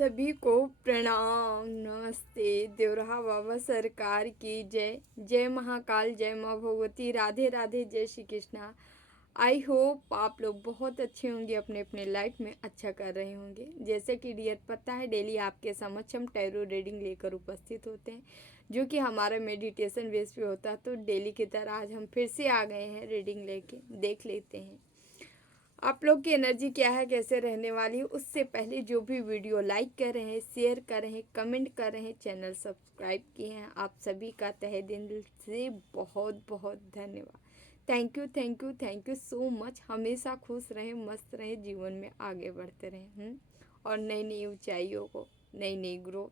सभी को प्रणाम, नमस्ते। देवराहा बाबा सरकार की जय। जय महाकाल, जय माँ भगवती, राधे राधे, जय श्री कृष्णा। आई होप आप लोग बहुत अच्छे होंगे, अपने अपने लाइफ में अच्छा कर रहे होंगे। जैसे कि डियर पता है, डेली आपके समक्ष हम टैरो रीडिंग लेकर उपस्थित होते हैं, जो कि हमारा मेडिटेशन बेस पे होता है। तो डेली की तरह आज हम फिर से आ गए हैं रीडिंग लेके। देख लेते हैं आप लोग की एनर्जी क्या है, कैसे रहने वाली है। उससे पहले जो भी वीडियो लाइक कर रहे हैं, शेयर कर रहे हैं, कमेंट कर रहे हैं, चैनल सब्सक्राइब किए हैं, आप सभी का तहे दिल से बहुत बहुत धन्यवाद। Thank you thank you thank you so much. हमेशा खुश रहें, मस्त रहें, जीवन में आगे बढ़ते रहें और नई नई ऊंचाइयों को, नई नई ग्रो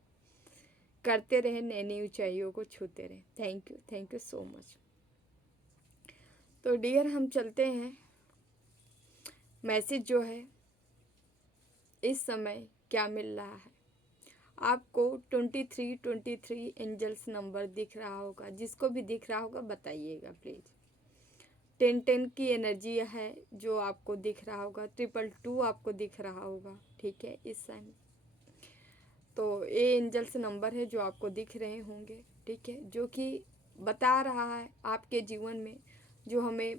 करते रहें, नई नई ऊंचाइयों को छूते रहें। Thank you so much. तो डियर हम चलते हैं। मैसेज जो है इस समय क्या मिल रहा है आपको, 2323 एंजल्स नंबर दिख रहा होगा। जिसको भी दिख रहा होगा बताइएगा प्लीज़। 1010 की एनर्जी है जो आपको दिख रहा होगा। 222 आपको दिख रहा होगा, ठीक है। इस टाइम तो ये एंजल्स नंबर है जो आपको दिख रहे होंगे, ठीक है, जो कि बता रहा है आपके जीवन में जो हमें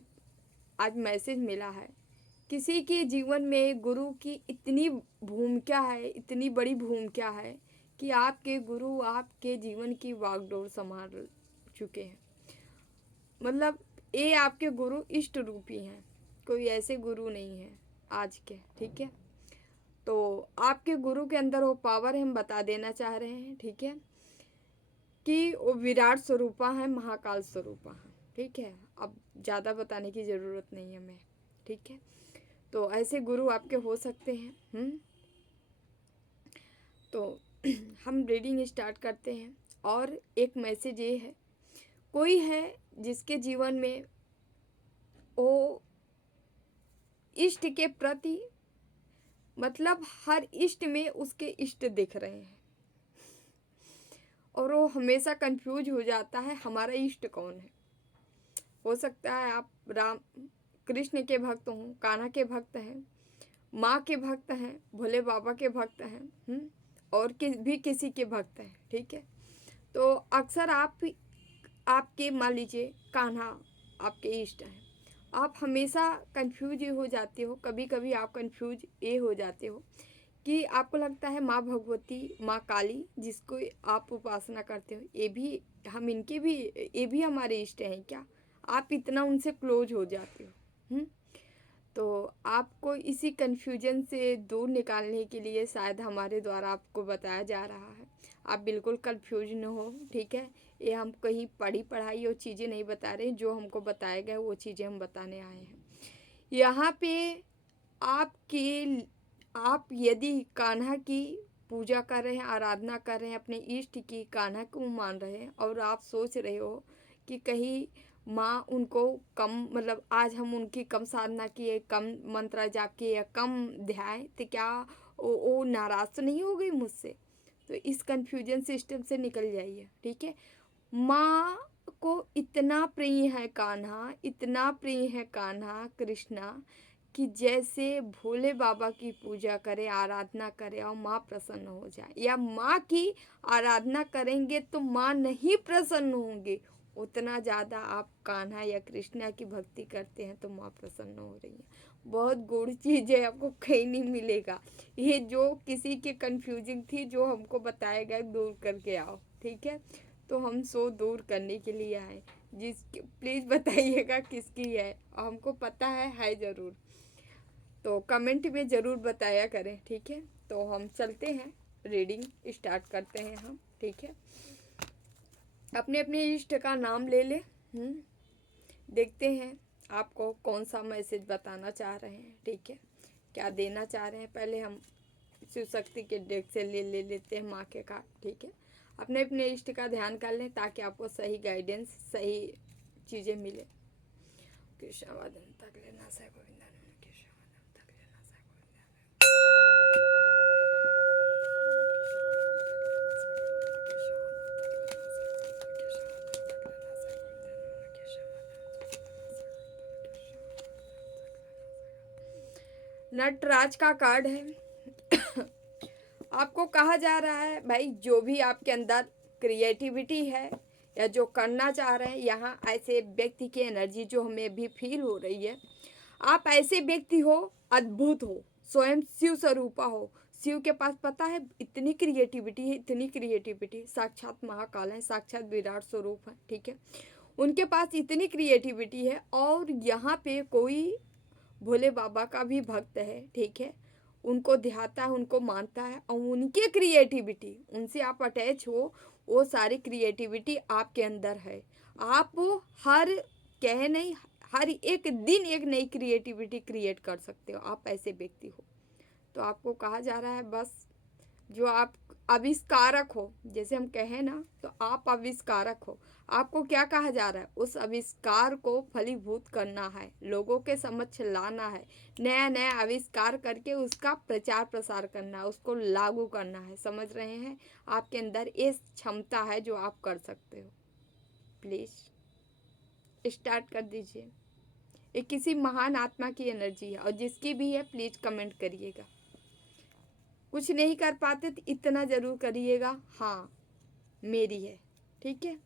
आज मैसेज मिला है। किसी के जीवन में गुरु की इतनी भूमिका है, इतनी बड़ी भूमिका है कि आपके गुरु आपके जीवन की बागडोर संभाल चुके हैं। मतलब ये आपके गुरु इष्ट रूपी हैं, कोई ऐसे गुरु नहीं है आज के, ठीक है। तो आपके गुरु के अंदर वो पावर हम बता देना चाह रहे हैं, ठीक है, कि वो विराट स्वरूपा है, महाकाल स्वरूपा है, ठीक है। अब ज़्यादा बताने की ज़रूरत नहीं है हमें, ठीक है। तो ऐसे गुरु आपके हो सकते हैं। तो हम रीडिंग स्टार्ट करते हैं। और एक मैसेज ये है, कोई है जिसके जीवन में वो इष्ट के प्रति, मतलब हर इष्ट में उसके इष्ट दिख रहे हैं और वो हमेशा कंफ्यूज हो जाता है हमारा इष्ट कौन है। हो सकता है आप राम कृष्ण के भक्त हों, कान्हा के भक्त हैं, माँ के भक्त हैं, भोले बाबा के भक्त हैं, और भी किसी के भक्त हैं, ठीक है। तो अक्सर आपके मान लीजिए कान्हा आपके इष्ट हैं, आप हमेशा कंफ्यूज हो जाते हो। कभी कभी आप कंफ्यूज ये हो जाते हो कि आपको लगता है माँ भगवती, माँ काली जिसको आप उपासना करते हो, ये भी हम इनके भी, ये भी हमारे इष्ट हैं क्या? आप इतना उनसे क्लोज हो जाते हो। तो आपको इसी कन्फ्यूजन से दूर निकालने के लिए शायद हमारे द्वारा आपको बताया जा रहा है। आप बिल्कुल कन्फ्यूज न हो, ठीक है। ये हम कहीं पढ़ी पढ़ाई और चीज़ें नहीं बता रहे, जो हमको बताए गए वो चीज़ें हम बताने आए हैं यहाँ पे। आप यदि कान्हा की पूजा कर रहे हैं, आराधना कर रहे हैं, अपने इष्ट की, कान्हा को मान रहे हैं, और आप सोच रहे हो कि कहीं माँ उनको कम, मतलब आज हम उनकी कम साधना किए, कम मंत्र जाप किए या कम ध्यान, तो क्या वो नाराज़ तो नहीं हो गई मुझसे? तो इस कन्फ्यूजन सिस्टम से निकल जाइए, ठीक है। माँ को इतना प्रिय है कान्हा, इतना प्रिय है कान्हा कृष्णा, कि जैसे भोले बाबा की पूजा करें, आराधना करें और माँ प्रसन्न हो जाए, या माँ की आराधना करेंगे तो माँ नहीं प्रसन्न होंगे, उतना ज़्यादा आप कान्हा या कृष्णा की भक्ति करते हैं तो माँ प्रसन्न हो रही है। बहुत गुड़ चीज़ है, आपको कहीं नहीं मिलेगा। ये जो किसी की कन्फ्यूजिंग थी, जो हमको बताया गया, दूर करके आओ, ठीक है। तो हम सो दूर करने के लिए आए। प्लीज़ बताइएगा किसकी है, हमको पता है ज़रूर। तो कमेंट में ज़रूर बताया करें, ठीक है। तो हम चलते हैं, रीडिंग स्टार्ट करते हैं हम, ठीक है। अपने अपने इष्ट का नाम ले लें। देखते हैं आपको कौन सा मैसेज बताना चाह रहे हैं, ठीक है, क्या देना चाह रहे हैं। पहले हम शिव शक्ति के डेक से ले लेते हैं माँ के कार्ड, ठीक है। अपने अपने इष्ट का ध्यान कर लें ताकि आपको सही गाइडेंस, सही चीज़ें मिले। कृष्णवादन तक लेना सा गोविंदा, नटराज का कार्ड है। आपको कहा जा रहा है भाई, जो भी आपके अंदर क्रिएटिविटी है या जो करना चाह रहे हैं, यहाँ ऐसे व्यक्ति की एनर्जी जो हमें भी फील हो रही है, आप ऐसे व्यक्ति हो, अद्भुत हो, स्वयं शिव स्वरूपा हो। शिव के पास पता है इतनी क्रिएटिविटी है, इतनी क्रिएटिविटी, साक्षात महाकाल है, साक्षात विराट स्वरूप है, ठीक है। उनके पास इतनी क्रिएटिविटी है, और यहाँ पे कोई भोले बाबा का भी भक्त है, ठीक है, उनको ध्याता है, उनको मानता है, और उनके क्रिएटिविटी, उनसे आप अटैच हो, वो सारी क्रिएटिविटी आपके अंदर है। आप वो हर कहे नहीं, हर एक दिन एक नई क्रिएटिविटी क्रिएट कर सकते हो, आप ऐसे व्यक्ति हो। तो आपको कहा जा रहा है बस जो आप आविष्कारक हो, जैसे हम कहें ना, तो आप आविष्कारक हो। आपको क्या कहा जा रहा है, उस आविष्कार को फलीभूत करना है, लोगों के समक्ष लाना है, नया नया आविष्कार करके उसका प्रचार प्रसार करना है, उसको लागू करना है। समझ रहे हैं, आपके अंदर ये क्षमता है जो आप कर सकते हो। प्लीज़ स्टार्ट कर दीजिए। ये किसी महान आत्मा की एनर्जी है, और जिसकी भी है प्लीज़ कमेंट करिएगा। कुछ नहीं कर पाते तो इतना ज़रूर करिएगा, हाँ मेरी है, ठीक है।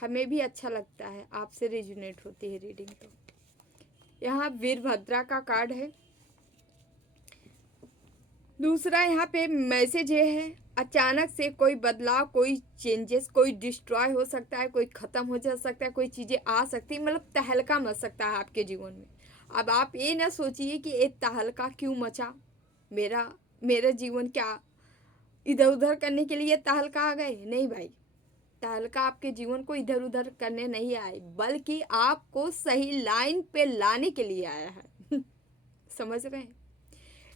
हमें भी अच्छा लगता है, आपसे रेजोनेट होती है रीडिंग। तो यहाँ वीरभद्रा का कार्ड है। दूसरा यहाँ पे मैसेज ये है, अचानक से कोई बदलाव, कोई चेंजेस, कोई डिस्ट्रॉय हो सकता है, कोई ख़त्म हो जा सकता है, कोई चीज़ें आ सकती है, मतलब तहलका मच सकता है आपके जीवन में। अब आप ये ना सोचिए कि ये तहलका क्यों मचा, मेरा जीवन क्या इधर उधर करने के लिए तहलका आ गए। नहीं भाई, तहलका आपके जीवन को इधर उधर करने नहीं आए, बल्कि आपको सही लाइन पे लाने के लिए आया है। समझ रहे हैं,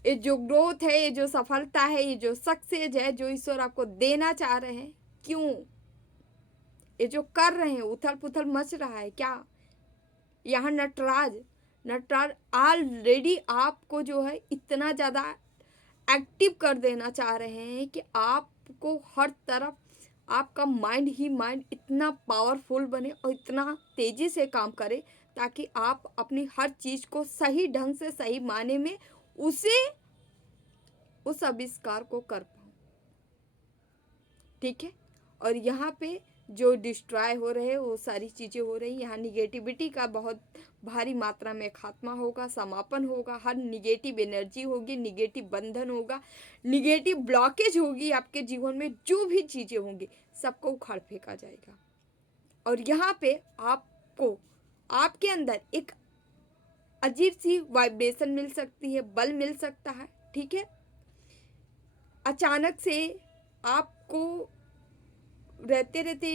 ये जो ग्रोथ है, ये जो सफलता है, ये जो सक्सेस है, जो ईश्वर आपको देना चाह रहे हैं, क्यों ये जो कर रहे हैं, उथल पुथल मच रहा है क्या, यहाँ नटराज ऑलरेडी आपको जो है इतना ज़्यादा एक्टिव कर देना चाह रहे हैं कि आपको हर तरफ आपका माइंड ही माइंड इतना पावरफुल बने और इतना तेज़ी से काम करे, ताकि आप अपनी हर चीज़ को सही ढंग से, सही माने में उस आविष्कार को कर पाऊँ, ठीक है। और यहाँ पे जो डिस्ट्रॉय हो रहे हैं, वो सारी चीज़ें हो रही, यहाँ निगेटिविटी का बहुत भारी मात्रा में खात्मा होगा, समापन होगा, हर निगेटिव एनर्जी होगी, निगेटिव बंधन होगा, निगेटिव ब्लॉकेज होगी आपके जीवन में, जो भी चीज़ें होंगी सबको उखाड़ फेंका जाएगा। और यहाँ पे आपको आपके अंदर एक अजीब सी वाइब्रेशन मिल सकती है, बल मिल सकता है, ठीक है। अचानक से आपको रहते रहते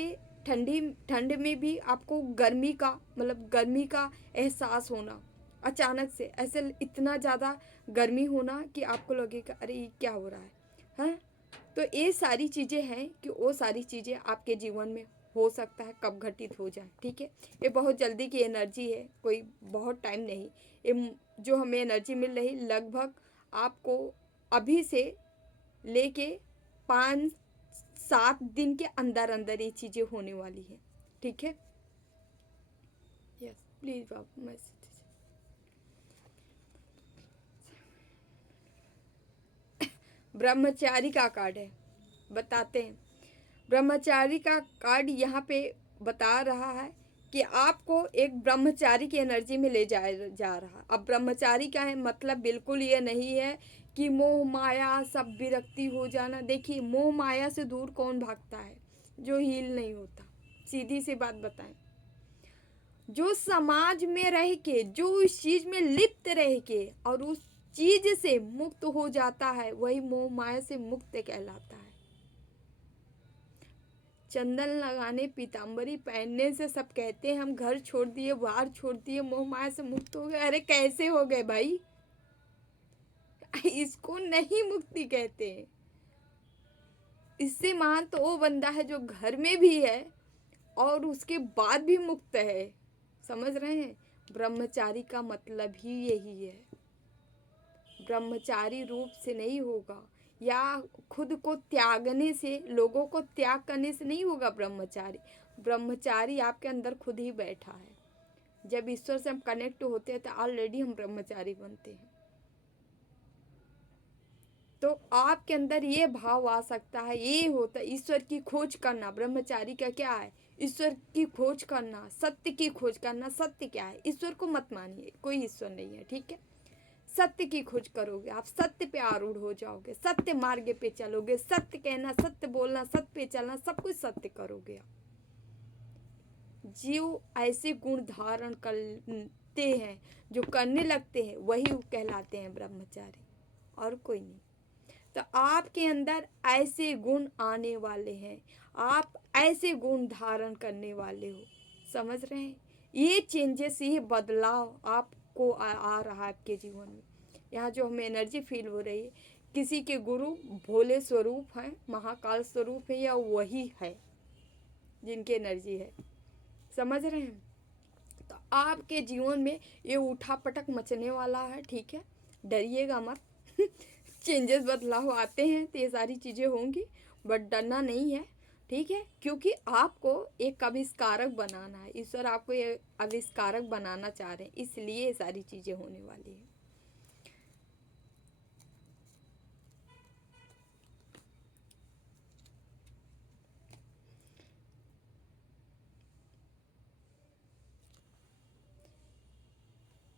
ठंड में भी आपको गर्मी का, मतलब गर्मी का एहसास होना, अचानक से ऐसे इतना ज़्यादा गर्मी होना कि आपको लगेगा अरे ये क्या हो रहा है, हैं। तो ये सारी चीज़ें हैं कि वो सारी चीज़ें आपके जीवन में हो सकता है कब घटित हो जाए, ठीक है। ये बहुत जल्दी की एनर्जी है, कोई बहुत टाइम नहीं। ये जो हमें एनर्जी मिल रही, लगभग आपको अभी से लेके 5-7 दिन के अंदर अंदर ये चीज़ें होने वाली है, ठीक है। Yes please Babu message. ब्रह्मचारी का कार्ड है, बताते हैं। ब्रह्मचारी का कार्ड यहाँ पे बता रहा है कि आपको एक ब्रह्मचारी की एनर्जी में ले जा रहा। अब ब्रह्मचारी का है मतलब बिल्कुल ये नहीं है कि मोह माया सब विरक्ति हो जाना। देखिए, मोह माया से दूर कौन भागता है, जो हील नहीं होता। सीधी सी बात बताएं, जो समाज में रह के, जो इस चीज़ में लिप्त रह के और उस चीज़ से मुक्त हो जाता है, वही मोह माया से मुक्त कहलाता है। चंदन लगाने, पीताम्बरी पहनने से सब कहते हैं हम घर छोड़ दिए, बाहर छोड़ दिए, मोह माया से मुक्त हो गए। अरे कैसे हो गए भाई, इसको नहीं मुक्ति कहते हैं। इससे महान तो वो बंदा है जो घर में भी है और उसके बाद भी मुक्त है। समझ रहे हैं, ब्रह्मचारी का मतलब ही यही है। ब्रह्मचारी रूप से नहीं होगा, या खुद को त्यागने से, लोगों को त्याग करने से नहीं होगा ब्रह्मचारी। ब्रह्मचारी आपके अंदर खुद ही बैठा है। जब ईश्वर से हम कनेक्ट होते हैं तो ऑलरेडी हम ब्रह्मचारी बनते हैं। तो आपके अंदर ये भाव आ सकता है, ये होता है ईश्वर की खोज करना। ब्रह्मचारी का क्या है? ईश्वर की खोज करना, सत्य की खोज करना। सत्य क्या है? ईश्वर को मत मानिए, कोई ईश्वर नहीं है, ठीक है। सत्य की खोज करोगे, आप सत्य पे आरूढ़ हो जाओगे, सत्य मार्ग पे चलोगे, सत्य कहना, सत्य बोलना, सत्य पे चलना, सब कुछ सत्य करोगे आप। जीव ऐसे गुण धारण करते हैं, जो करने लगते हैं, वही कहलाते हैं ब्रह्मचारी, और कोई नहीं। तो आपके अंदर ऐसे गुण आने वाले हैं, आप ऐसे गुण धारण करने वाले हो, समझ रहे हैं? ये चेंजेस, ये बदलाव आपको आ रहा है आपके जीवन में। यहाँ जो हमें एनर्जी फील हो रही है, किसी के गुरु भोले स्वरूप हैं, महाकाल स्वरूप है, या वही है जिनकी एनर्जी है, समझ रहे हैं? तो आपके जीवन में ये उठा पटक मचने वाला है, ठीक है, डरिएगा मत। चेंजेस बदलाव आते हैं तो ये सारी चीज़ें होंगी, बट डरना नहीं है, ठीक है, क्योंकि आपको एक आविष्कारक बनाना है। ईश्वर आपको ये आविष्कारक बनाना चाह रहे हैं, इसलिए ये सारी चीज़ें होने वाली है।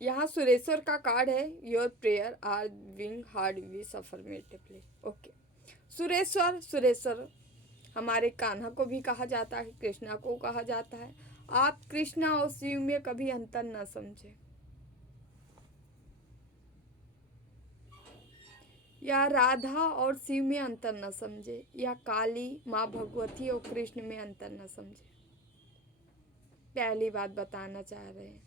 यहाँ सुरेश्वर का कार्ड है, your prayer are being hard wish affirmatively. Okay, Sureshwar, Sureshwar हमारे कान्हा को भी कहा जाता है, कृष्णा को कहा जाता है। आप कृष्णा और शिव में कभी अंतर न समझे, या राधा और शिव में अंतर न समझे, या काली माँ भगवती और कृष्ण में अंतर न समझे। पहली बात बताना चाह रहे हैं,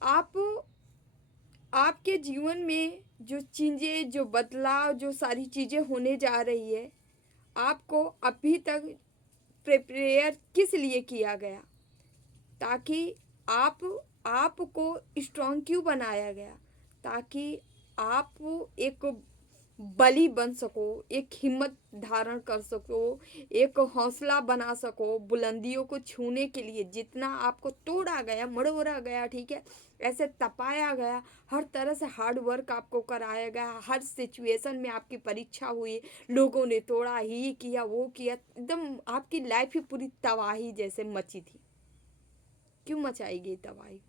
आप आपके जीवन में जो चीज़ें, जो बदलाव, जो सारी चीज़ें होने जा रही है, आपको अभी तक प्रिपेयर किस लिए किया गया? ताकि आपको स्ट्रांग क्यों बनाया गया? ताकि आप एक बलि बन सको, एक हिम्मत धारण कर सको, एक हौसला बना सको बुलंदियों को छूने के लिए। जितना आपको तोड़ा गया, मड़ोड़ा गया, ठीक है, ऐसे तपाया गया, हर तरह से हार्ड वर्क आपको कराया गया, हर सिचुएशन में आपकी परीक्षा हुई, लोगों ने तोड़ा, ही किया, वो किया, एकदम आपकी लाइफ ही पूरी तबाही जैसे मची थी। क्यों मचाएगी तबाही?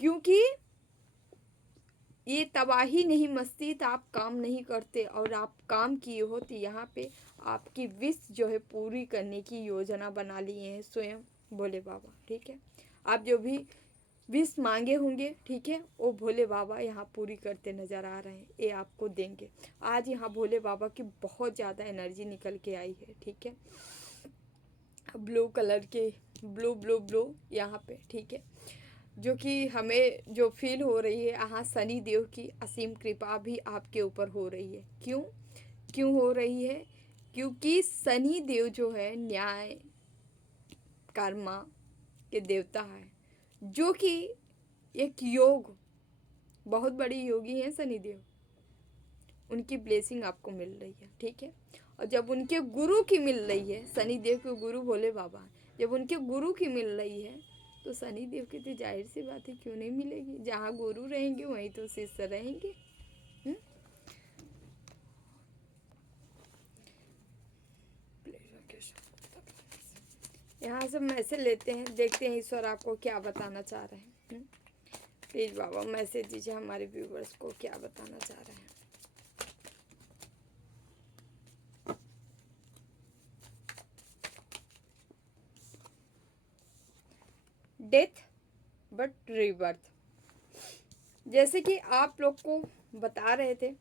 क्योंकि ये तबाही नहीं मचती तो आप काम नहीं करते, और आप काम किए हो तो यहाँ पे आपकी विश जो है पूरी करने की योजना बना लिए हैं स्वयं भोले बाबा, ठीक है। आप जो भी विश मांगे होंगे, ठीक है, वो भोले बाबा यहाँ पूरी करते नज़र आ रहे हैं, ये आपको देंगे। आज यहाँ भोले बाबा की बहुत ज़्यादा एनर्जी निकल के आई है, ठीक है, ब्लू कलर के, ब्लू ब्लू ब्लू यहाँ पे, ठीक है, जो कि हमें जो फील हो रही है, यहाँ शनि देव की असीम कृपा भी आपके ऊपर हो रही है। क्यों क्यों हो रही है? क्योंकि शनि देव जो है न्याय कर्मा के देवता है, जो कि एक योग, बहुत बड़ी योगी है शनि देव, उनकी ब्लेसिंग आपको मिल रही है, ठीक है। और जब उनके गुरु की मिल रही है, शनि देव के गुरु भोले बाबा, जब उनके गुरु की मिल रही है, तो शनि देव की तो जाहिर सी बात है क्यों नहीं मिलेगी। जहाँ गुरु रहेंगे वहीं तो शिष्य रहेंगे। यहाँ से मैसेज लेते हैं, देखते हैं ईश्वर आपको क्या बताना चाह रहे हैं। प्लीज बाबा मैसेज दीजिए हमारे व्यूवर्स को, क्या बताना चाह रहे हैं। डेथ बट रीबर्थ, जैसे कि आप लोग को बता रहे थे,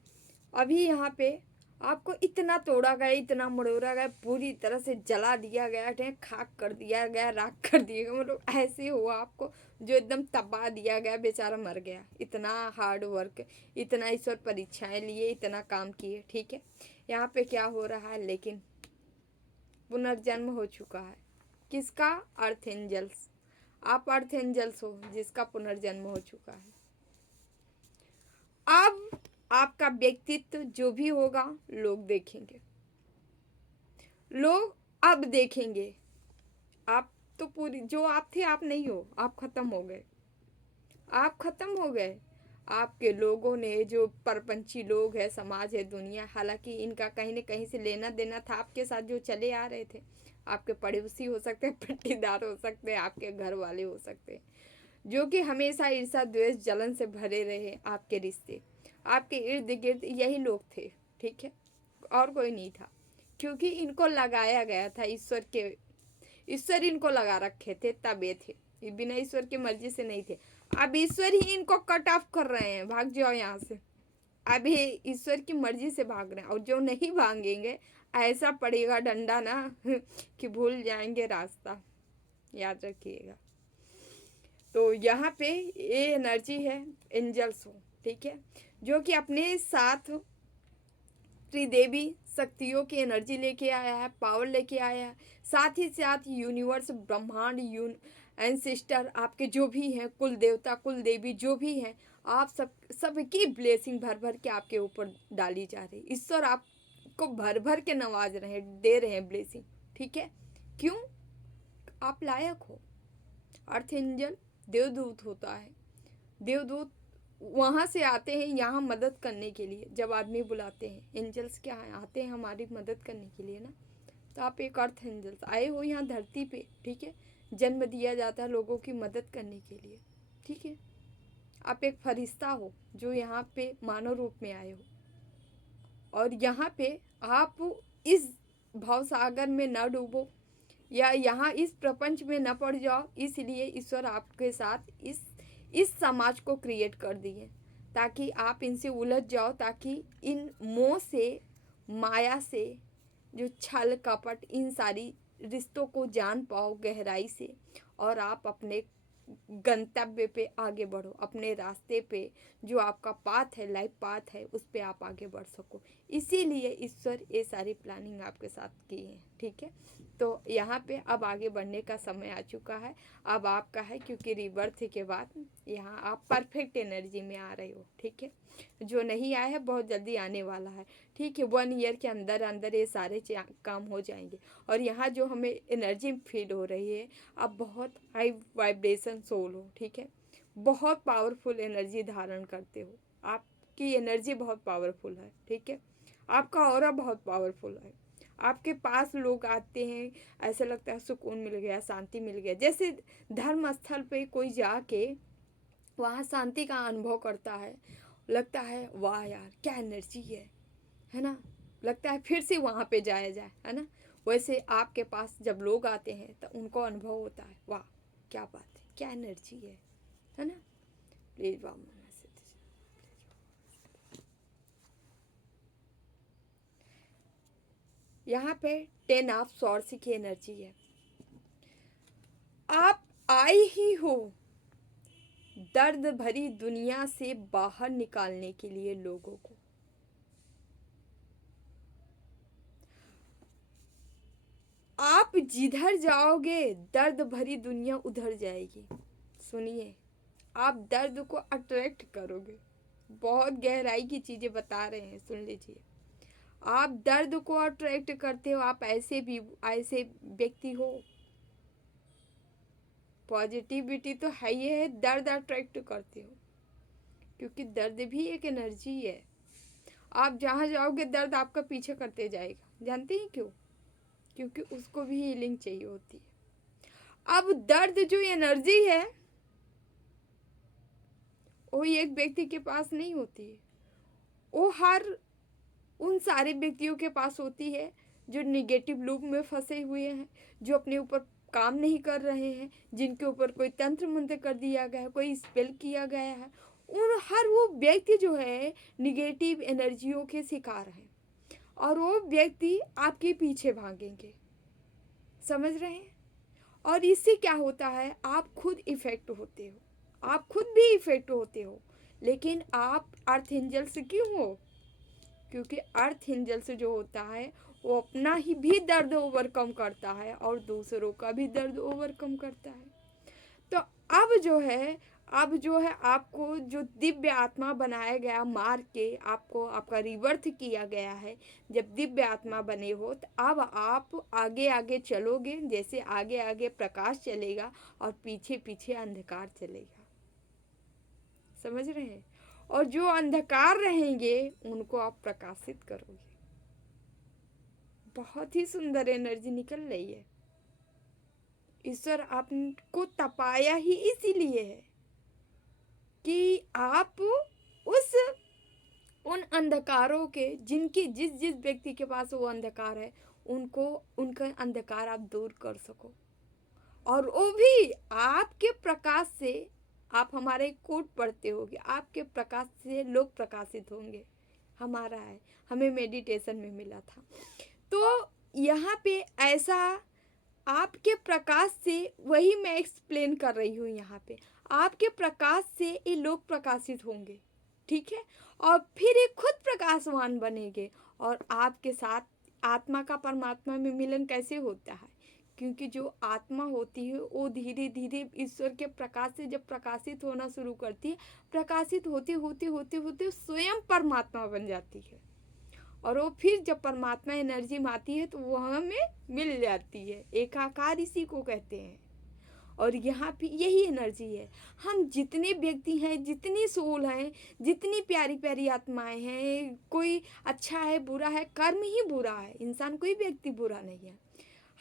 अभी यहाँ पे आपको इतना तोड़ा गया, इतना मड़ोड़ा गया, पूरी तरह से जला दिया गया, खाक कर दिया गया, राख कर दिया गया, मतलब ऐसे हुआ आपको, जो एकदम तबाह दिया गया, बेचारा मर गया। इतना हार्ड वर्क, इतना ईश्वर परीक्षाएं लिए, इतना काम किए, ठीक है। यहाँ पे क्या हो रहा है, लेकिन पुनर्जन्म हो चुका है। किसका? अर्थ एंजल्स। आप अर्थ एंजल्स हो जिसका पुनर्जन्म हो चुका है। अब आपका व्यक्तित्व जो भी होगा लोग देखेंगे, लोग अब देखेंगे। आप तो पूरी जो आप थे आप नहीं हो, आप खत्म हो गए, आप खत्म हो गए। आपके लोगों ने, जो परपंची लोग हैं, समाज है, दुनिया, हालांकि इनका कहीं न कहीं से लेना देना था आपके साथ, जो चले आ रहे थे। आपके पड़ोसी हो सकते हैं, पट्टीदार हो सकते हैं, आपके घर वाले हो सकते हैं, जो कि हमेशा ईर्ष्या द्वेष जलन से भरे रहे। आपके रिश्ते, आपके इर्द गिर्द यही लोग थे, ठीक है, और कोई नहीं था, क्योंकि इनको लगाया गया था ईश्वर इनको लगा रखे थे, तब ये थे, ये बिना ईश्वर की मर्जी से नहीं थे। अब ईश्वर ही इनको कट ऑफ कर रहे हैं, भाग जाओ यहाँ से। अब ये ईश्वर की मर्जी से भाग रहे हैं, और जो नहीं भागेंगे ऐसा पड़ेगा डंडा ना कि भूल जाएंगे रास्ता, याद रखिएगा। तो यहाँ पे ये एनर्जी है एंजल्स हो, ठीक है, जो कि अपने साथ त्रिदेवी शक्तियों की एनर्जी लेके आया है, पावर लेके आया है, साथ ही साथ यूनिवर्स, ब्रह्मांड, एंसेस्टर, आपके जो भी हैं, कुल देवता, कुल देवी जो भी हैं, आप सबकी ब्लेसिंग भर भर के आपके ऊपर डाली जा रही। ईश्वर आपको भर भर के नवाज रहे हैं, दे रहे हैं ब्लेसिंग, ठीक है। क्यों? आप लायक हो। अर्थ एंजल देवदूत होता है, देवदूत वहाँ से आते हैं यहाँ मदद करने के लिए। जब आदमी बुलाते हैं, एंजल्स क्या है, आते हैं हमारी मदद करने के लिए ना। तो आप एक अर्थ एंजल्स आए हो यहाँ धरती पे, ठीक है, जन्म दिया जाता है लोगों की मदद करने के लिए, ठीक है। आप एक फरिश्ता हो जो यहाँ पे मानव रूप में आए हो, और यहाँ पे आप इस भवसागर में न डूबो, या यहाँ इस प्रपंच में न पड़ जाओ, इसलिए ईश्वर आपके साथ इस समाज को क्रिएट कर दिए, ताकि आप इनसे उलझ जाओ, ताकि इन मोह से, माया से, जो छल कपट, इन सारी रिश्तों को जान पाओ गहराई से, और आप अपने गंतव्य पे आगे बढ़ो, अपने रास्ते पे जो आपका पाथ है, लाइफ पाथ है, उस पे आप आगे बढ़ सको। इसीलिए ईश्वर ये सारी प्लानिंग आपके साथ की है, ठीक है। तो यहाँ पे अब आगे बढ़ने का समय आ चुका है, अब आपका है, क्योंकि रिबर्थ के बाद यहाँ आप परफेक्ट एनर्जी में आ रहे हो, ठीक है। जो नहीं आया है बहुत जल्दी आने वाला है, ठीक है। 1 ईयर के अंदर अंदर ये सारे काम हो जाएंगे। और यहाँ जो हमें एनर्जी फील हो रही है, आप बहुत हाई वाइब्रेशन सोल हो, ठीक है, बहुत पावरफुल एनर्जी धारण करते हो, आपकी एनर्जी बहुत पावरफुल है, ठीक है, आपका ऑरा बहुत पावरफुल है। आपके पास लोग आते हैं, ऐसा लगता है सुकून मिल गया, शांति मिल गया, जैसे धर्म स्थल पे कोई जाके वहाँ शांति का अनुभव करता है, लगता है वाह यार क्या एनर्जी है ना, लगता है फिर से वहाँ पे जाया जाए, है ना। वैसे आपके पास जब लोग आते हैं तो उनको अनुभव होता है, वाह क्या बात है, क्या एनर्जी है ना। प्लीज वाह यहाँ पे 10 ऑफ सॉर्ड्स की एनर्जी है। आप आए ही हो दर्द भरी दुनिया से बाहर निकालने के लिए लोगों को। आप जिधर जाओगे दर्द भरी दुनिया उधर जाएगी। सुनिए, आप दर्द को अट्रैक्ट करोगे। बहुत गहराई की चीज़ें बता रहे हैं, सुन लीजिए। आप दर्द को अट्रैक्ट करते हो। आप ऐसे व्यक्ति हो। पॉजिटिविटी तो है ही है, दर्द अट्रैक्ट करते हो, क्योंकि दर्द भी एक एनर्जी है। आप जहाँ जाओगे दर्द आपका पीछे करते जाएगा। जानते हैं क्यों? क्योंकि उसको भी हीलिंग चाहिए होती है। अब दर्द जो एनर्जी है वो एक व्यक्ति के पास नहीं होती है, वो हर उन सारे व्यक्तियों के पास होती है जो निगेटिव लूप में फंसे हुए हैं, जो अपने ऊपर काम नहीं कर रहे हैं, जिनके ऊपर कोई तंत्र मंत्र कर दिया गया है, कोई स्पेल किया गया है। उन हर वो व्यक्ति जो है निगेटिव एनर्जियों के शिकार हैं, और वो व्यक्ति आपके पीछे भागेंगे। समझ रहे हैं? और इससे क्या होता है, आप खुद इफेक्ट होते हो, आप खुद भी इफेक्ट होते हो। लेकिन आप अर्थ एंजल से क्यों हो? क्योंकि अर्थ एंजल से जो होता है वो अपना ही भी दर्द ओवरकम करता है और दूसरों का भी दर्द ओवरकम करता है। तो अब जो है आपको जो दिव्य आत्मा बनाया गया, मार के आपको आपका रिवर्थ किया गया है। जब दिव्य आत्मा बने हो तो अब आप आगे आगे चलोगे, जैसे आगे आगे प्रकाश चलेगा और पीछे पीछे अंधकार चलेगा। समझ रहे हैं? और जो अंधकार रहेंगे उनको आप प्रकाशित करोगे। बहुत ही सुंदर एनर्जी निकल रही है। ईश्वर आपको तपाया ही इसीलिए है कि आप उन अंधकारों के, जिनकी जिस व्यक्ति के पास वो अंधकार है, उनको उनका अंधकार आप दूर कर सको। और वो भी आपके प्रकाश से। आप हमारे कोट पढ़ते होगे, आपके प्रकाश से लोग प्रकाशित होंगे। हमारा है, हमें मेडिटेशन में मिला था। तो यहाँ पे ऐसा आपके प्रकाश से, वही मैं एक्सप्लेन कर रही हूँ यहाँ पे, आपके प्रकाश से ये लोग प्रकाशित होंगे, ठीक है। और फिर ये खुद प्रकाशवान बनेंगे। और आपके साथ आत्मा का परमात्मा में मिलन कैसे होता है? क्योंकि जो आत्मा होती है वो धीरे धीरे ईश्वर के प्रकाश से जब प्रकाशित होना शुरू करती है, प्रकाशित होते होते होते होते स्वयं परमात्मा बन जाती है। और वो फिर जब परमात्मा एनर्जी में आती है तो वो हमें मिल जाती है। एकाकार इसी को कहते हैं। और यहाँ पे यही एनर्जी है। हम जितने व्यक्ति हैं, जितनी सोल हैं, जितनी प्यारी प्यारी आत्माएं हैं, कोई अच्छा है बुरा है, कर्म ही बुरा है, इंसान कोई व्यक्ति बुरा नहीं है।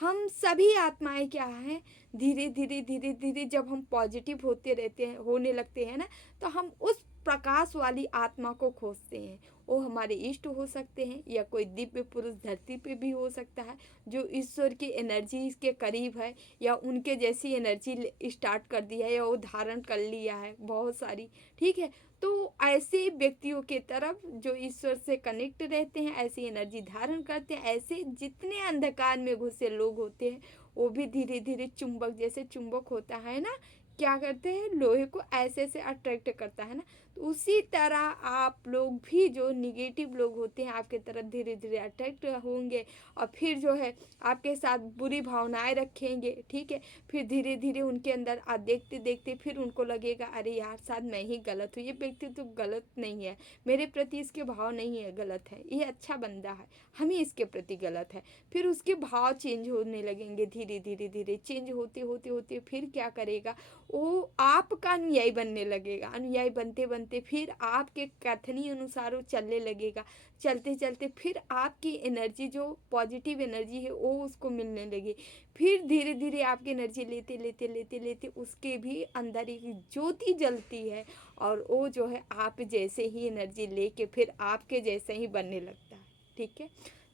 हम सभी आत्माएं क्या हैं, धीरे धीरे धीरे धीरे जब हम पॉजिटिव होते रहते हैं, होने लगते हैं ना, तो हम उस प्रकाश वाली आत्मा को खोजते हैं। वो हमारे इष्ट हो सकते हैं या कोई दिव्य पुरुष धरती पे भी हो सकता है जो ईश्वर की एनर्जी के करीब है या उनके जैसी एनर्जी स्टार्ट कर दी है या वो धारण कर लिया है बहुत सारी, ठीक है। तो ऐसे व्यक्तियों के तरफ जो ईश्वर से कनेक्ट रहते हैं, ऐसी एनर्जी धारण करते हैं, ऐसे जितने अंधकार में घुसे लोग होते हैं वो भी धीरे धीरे चुंबक, जैसे चुंबक होता है ना, क्या करते हैं, लोहे को ऐसे से अट्रैक्ट करता है ना, तो उसी तरह आप लोग भी जो निगेटिव लोग होते हैं आपके तरफ धीरे धीरे अट्रैक्ट होंगे। और फिर जो है आपके साथ बुरी भावनाएं रखेंगे, ठीक है। फिर धीरे धीरे उनके अंदर देखते देखते फिर उनको लगेगा अरे यार शायद मैं ही गलत हूँ, ये व्यक्ति तो गलत नहीं है, मेरे प्रति इसके भाव नहीं है, गलत है, ये अच्छा बंदा है, हमें इसके प्रति गलत है। फिर उसके भाव चेंज होने लगेंगे, धीरे धीरे धीरे चेंज होते होते होते फिर क्या करेगा, वो आपका अनुयायी बनने लगेगा। अनुयायी बनते बनते फिर आपके कथनी अनुसार वो चलने लगेगा। चलते चलते फिर आपकी एनर्जी, जो पॉजिटिव एनर्जी है, वो उसको मिलने लगी। फिर धीरे धीरे आपकी एनर्जी लेते लेते लेते लेते उसके भी अंदर एक ज्योति जलती है और वो जो है आप जैसे ही एनर्जी लेके फिर आपके जैसे ही बनने लगता है, ठीक है।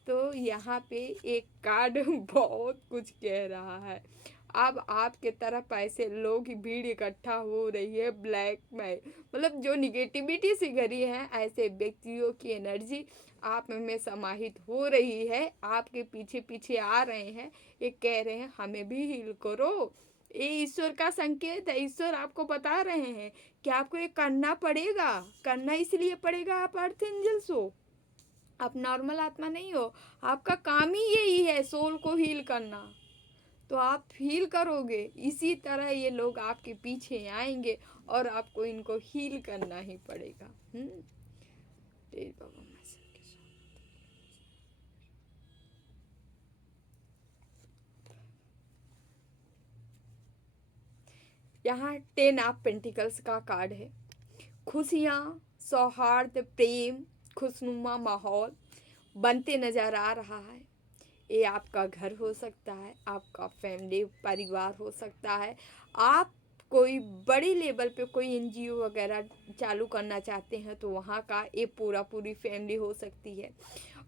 तो यहाँ पे एक कार्ड बहुत कुछ कह रहा है। अब आपके तरफ ऐसे लोग की भीड़ इकट्ठा हो रही है, ब्लैक में मतलब जो निगेटिविटी से घिरी है, ऐसे व्यक्तियों की एनर्जी आप में समाहित हो रही है, आपके पीछे पीछे आ रहे हैं, ये कह रहे हैं हमें भी हील करो। ये ईश्वर का संकेत है। ईश्वर आपको बता रहे हैं कि आपको ये करना पड़ेगा। करना इसलिए पड़ेगा, आप अर्थ एंजल्स हो, आप नॉर्मल आत्मा नहीं हो। आपका काम ही यही है सोल को हील करना, तो आप हील करोगे। इसी तरह ये लोग आपके पीछे आएंगे और आपको इनको हील करना ही पड़ेगा। तेज बाबा मास्टर के साथ। यहाँ 10 ऑफ पेंटिकल्स का कार्ड है। खुशियाँ, सौहार्द, प्रेम, खुशनुमा माहौल बनते नजर आ रहा है। ये आपका घर हो सकता है, आपका फैमिली परिवार हो सकता है, आप कोई बड़ी लेवल पे कोई एनजीओ वगैरह चालू करना चाहते हैं तो वहाँ का ये पूरी फैमिली हो सकती है।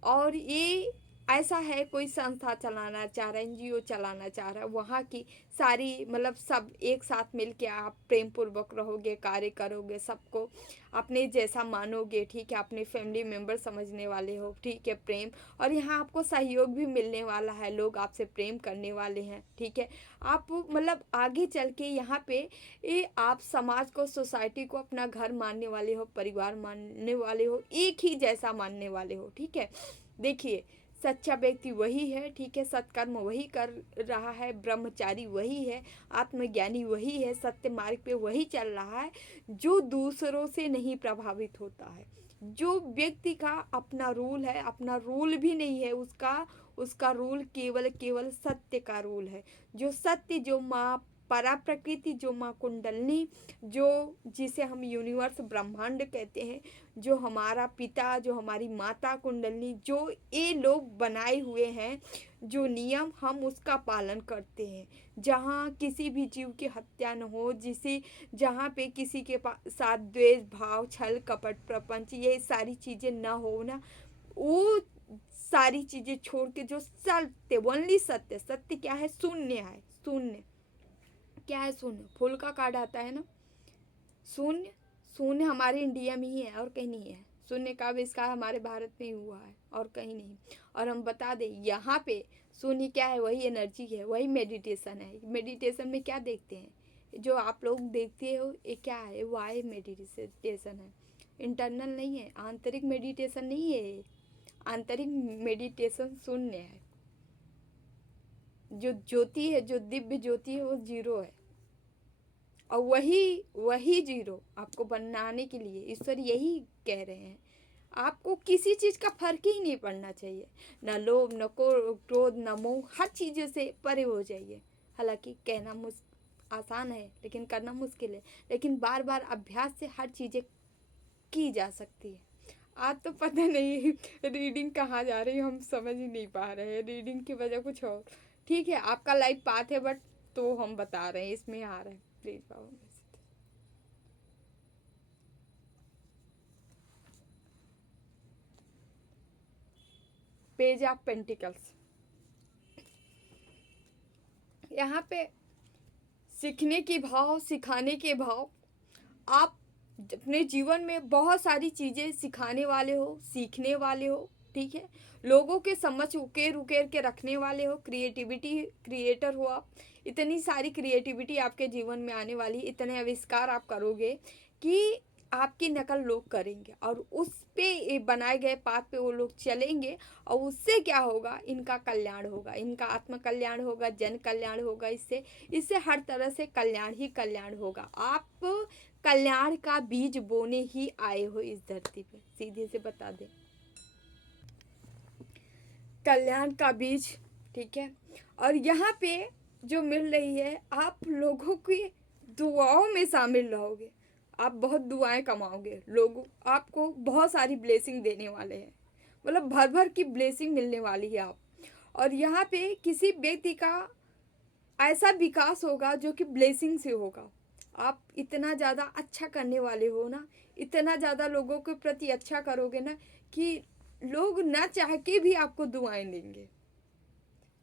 और ये ऐसा है कोई संस्था चलाना चाह रहा है, एनजीओ चलाना चाह रहा है, वहाँ की सारी मतलब सब एक साथ मिल के आप प्रेम पूर्वक रहोगे, कार्य करोगे, सबको अपने जैसा मानोगे, ठीक है, अपने फैमिली मेम्बर समझने वाले हो, ठीक है, प्रेम। और यहाँ आपको सहयोग भी मिलने वाला है, लोग आपसे प्रेम करने वाले हैं, ठीक है। आप मतलब आगे चल के यहाँ पे ये आप समाज को, सोसाइटी को अपना घर मानने वाले हो, परिवार मानने वाले हो, एक ही जैसा मानने वाले हो, ठीक है। देखिए सच्चा व्यक्ति वही है, ठीक है, सत्कर्म वही कर रहा है, ब्रह्मचारी वही है, आत्मज्ञानी वही है, सत्य मार्ग पे वही चल रहा है जो दूसरों से नहीं प्रभावित होता है। जो व्यक्ति का अपना रूल है, अपना रूल भी नहीं है उसका, उसका रूल केवल केवल सत्य का रूल है। जो सत्य, जो माँ परा प्रकृति, जो माँ कुंडलनी, जो जिसे हम यूनिवर्स ब्रह्मांड कहते हैं, जो हमारा पिता, जो हमारी माता कुंडलनी, जो ये लोग बनाए हुए हैं, जो नियम, हम उसका पालन करते हैं। जहाँ किसी भी जीव की हत्या न हो, जहाँ पे किसी के साथ द्वेष भाव, छल कपट प्रपंच, ये सारी चीज़ें ना हो ना, वो सारी चीज़ें छोड़ के जो सत्य, ओनली सत्य, सत्य क्या है? शून्य है। शून्य क्या है? शून्य फूल का कार्ड आता है ना, शून्य। शून्य हमारे इंडिया में ही है और कहीं नहीं है। शून्य का आविष्कार हमारे भारत में ही हुआ है और कहीं नहीं। और हम बता दें, यहाँ पे शून्य क्या है? वही एनर्जी है, वही मेडिटेशन है। मेडिटेशन में क्या देखते हैं? जो आप लोग देखते हो ये क्या है? वाई मेडिटेशन है, इंटरनल नहीं है, आंतरिक मेडिटेशन नहीं है। आंतरिक मेडिटेशन शून्य है। जो ज्योति है, जो दिव्य ज्योति है, वो जीरो है। और वही जीरो आपको बनाने के लिए ईश्वर यही कह रहे हैं। आपको किसी चीज़ का फर्क ही नहीं पड़ना चाहिए, न लोभ, न क्रोध, न मोह, हर चीज़ों से परे हो जाइए। हालांकि कहना आसान है लेकिन करना मुश्किल है, लेकिन बार बार अभ्यास से हर चीज़ें की जा सकती है। आज तो पता नहीं रीडिंग कहाँ जा रही है, हम समझ ही नहीं पा रहे हैं। रीडिंग की वजह कुछ और, ठीक है, आपका लाइफ पाथ है, बट तो हम बता रहे हैं, इसमें आ रहा है। Please Baba, page of pentacles. यहाँ पे सीखने की भाव, सिखाने के भाव। आप अपने जीवन में बहुत सारी चीज़ें सिखाने वाले हो, सीखने वाले हो, ठीक है। लोगों के समझ उकेर उकेर के रखने वाले हो, क्रिएटिविटी क्रिएटर हो आप। इतनी सारी क्रिएटिविटी आपके जीवन में आने वाली, इतने आविष्कार आप करोगे कि आपकी नकल लोग करेंगे और उस पे बनाए गए पाथ पे वो लोग चलेंगे। और उससे क्या होगा? इनका कल्याण होगा, इनका आत्म कल्याण होगा, जन कल्याण होगा। इससे इससे हर तरह से कल्याण ही कल्याण होगा। आप कल्याण का बीज बोने ही आए हो इस धरती पे, सीधे से बता दे, कल्याण का बीज, ठीक है। और यहाँ पे जो मिल रही है, आप लोगों की दुआओं में शामिल रहोगे, आप बहुत दुआएं कमाओगे, लोग आपको बहुत सारी ब्लेसिंग देने वाले हैं, मतलब भर भर की ब्लेसिंग मिलने वाली है आप। और यहाँ पे किसी व्यक्ति का ऐसा विकास होगा जो कि ब्लेसिंग से होगा। आप इतना ज़्यादा अच्छा करने वाले हो ना, इतना ज़्यादा लोगों के प्रति अच्छा करोगे ना कि लोग ना चाह के भी आपको दुआएं देंगे।